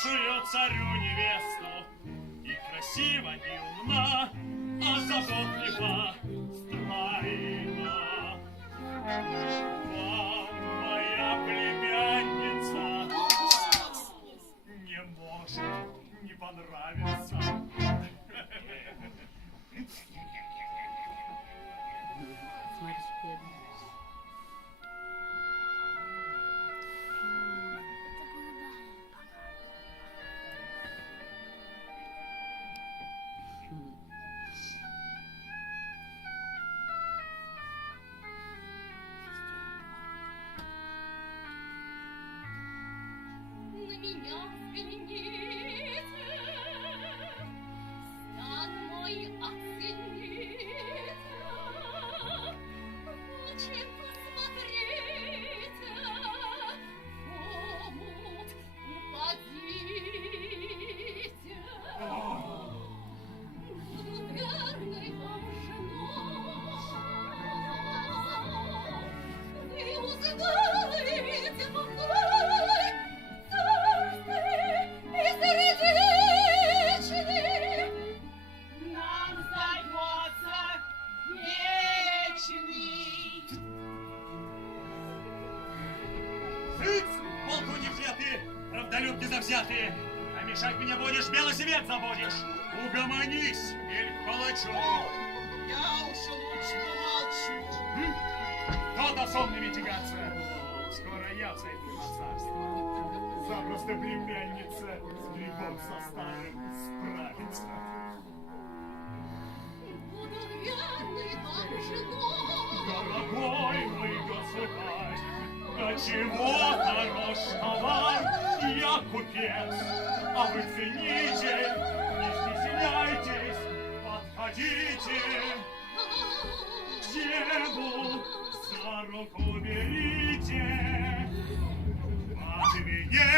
лучшую царю невесту. И красива, и умна, а заботлива, стройна. Вам моя племянница не может не понравиться. На меня взгляните, стан мой оцените, лучше посмотрите, в омут упадите. Буду верной вам женой, вы узнаете покой, нам сдается вечный. Цыц, полку невзятые, правдолюбки завзятые, а мешать мне будешь, белый свет забудешь. Угомонись, или палачу. Я уж лучше помолчу. То-то сонными тягаться. Скоро я взойду на царство. Запросто племянница с грибом со старым справится. Буду верной вам женой. Дорогой мой государь, до чего хорош товар, я купец, а вы цените, не стесняйтесь, подходите. Деву за руку берите, от меня